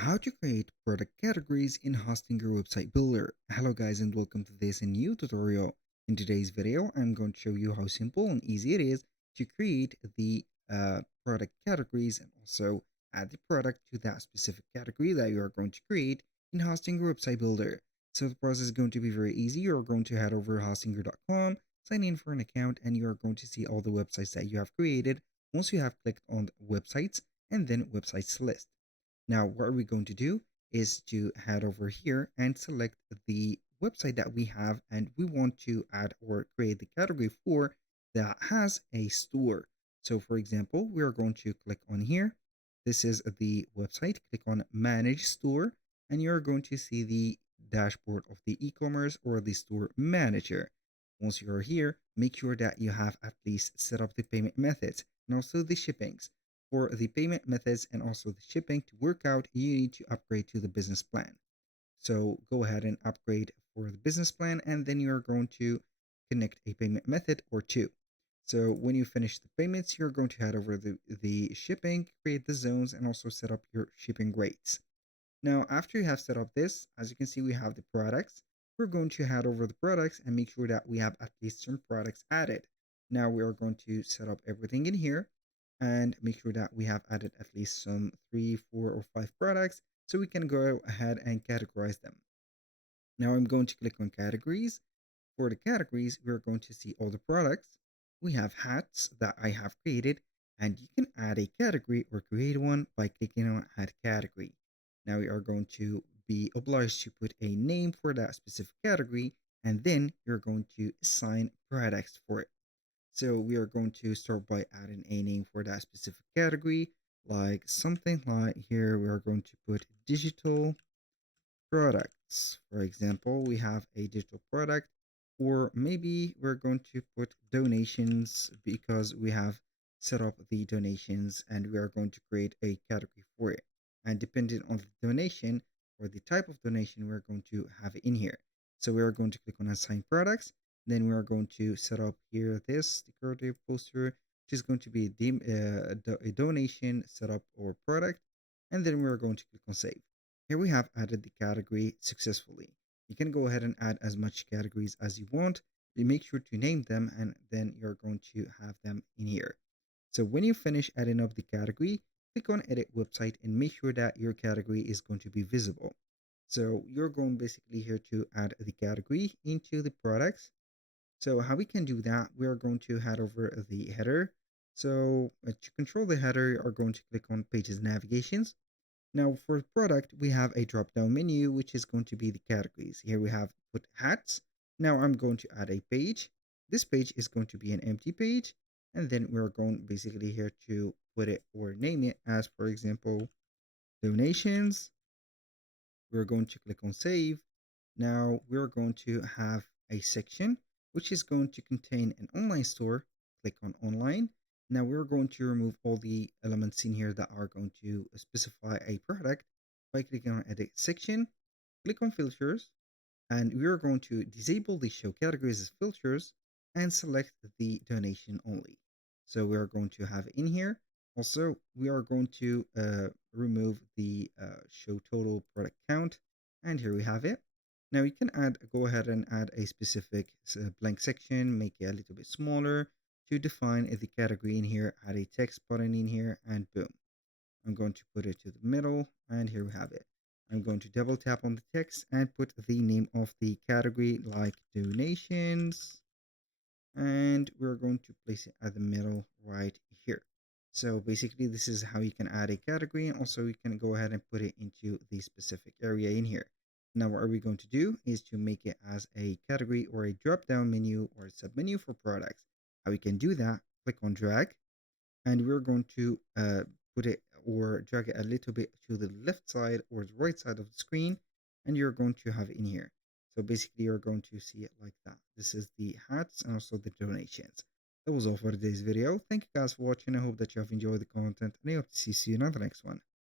How to create product categories in Hosting Your Website Builder. Hello guys and welcome to this new tutorial. In today's video, I'm going to show you how simple and easy it is to create the product categories and also add the product to that specific category that you are going to create in Hosting Your Website Builder. So the process is going to be very easy. You're going to head over to hostingr.com, sign in for an account, and you are going to see all the websites that you have created once you have clicked on websites and then websites list. Now, what are we going to do is to head over here and select the website that we have and we want to add or create the category for that has a store. So for example, we are going to click on here. This is the website. Click on Manage Store and you're going to see the dashboard of the e-commerce or the store manager. Once you're here, make sure that you have at least set up the payment methods and also the shippings. For the payment methods and also the shipping to work out, you need to upgrade to the business plan. So go ahead and upgrade for the business plan, and then you're going to connect a payment method or two. So when you finish the payments, you're going to head over the shipping, create the zones, and also set up your shipping rates. Now, after you have set up this, as you can see, we have the products. We're going to head over the products and make sure that we have at least some products added. Now we are going to set up everything in here and make sure that we have added at least some 3, 4, or 5 products so we can go ahead and categorize them. Now I'm going to click on categories. For the categories, we're going to see all the products. We have hats that I have created, and you can add a category or create one by clicking on add category. Now we are going to be obliged to put a name for that specific category, and then you're going to assign products for it. So we are going to start by adding a name for that specific category, like something like here we are going to put digital products. For example, we have a digital product, or maybe we're going to put donations because we have set up the donations and we are going to create a category for it. And depending on the donation or the type of donation, we're going to have it in here. So we are going to click on assign products. Then we are going to set up here this decorative poster, which is going to be a donation setup or product. And then we are going to click on save. Here we have added the category successfully. You can go ahead and add as much categories as you want. You make sure to name them and then you're going to have them in here. So when you finish adding up the category, click on edit website and make sure that your category is going to be visible. So you're going basically here to add the category into the products. So how we can do that, we are going to head over the header. So to control the header, you are going to click on pages navigations. Now for product, we have a drop down menu, which is going to be the categories. Here we have put hats. Now I'm going to add a page. This page is going to be an empty page. And then we're going basically here to put it or name it as, for example, donations. We're going to click on save. Now we're going to have a section, which is going to contain an online store. Click on online. Now we're going to remove all the elements in here that are going to specify a product by clicking on edit section, click on filters, and we're going to disable the show categories as filters and select the donation only. So we are going to have it in here. Also, we are going to remove the show total product count, and here we have it. Now you can go ahead and add a specific blank section, make it a little bit smaller to define the category in here, add a text button in here, and boom. I'm going to put it to the middle, and here we have it. I'm going to double tap on the text and put the name of the category like donations, and we're going to place it at the middle right here. So basically this is how you can add a category, and also you can go ahead and put it into the specific area in here. Now what are we going to do is to make it as a category or a drop down menu or a sub menu for products. How we can do that, click on drag, and we're going to put it or drag it a little bit to the left side or the right side of the screen, and you're going to have it in here. So basically you're going to see it like that. This is the hats and also the donations. That was all for today's video. Thank you guys for watching. I hope that you have enjoyed the content, and I hope to see you in the next one.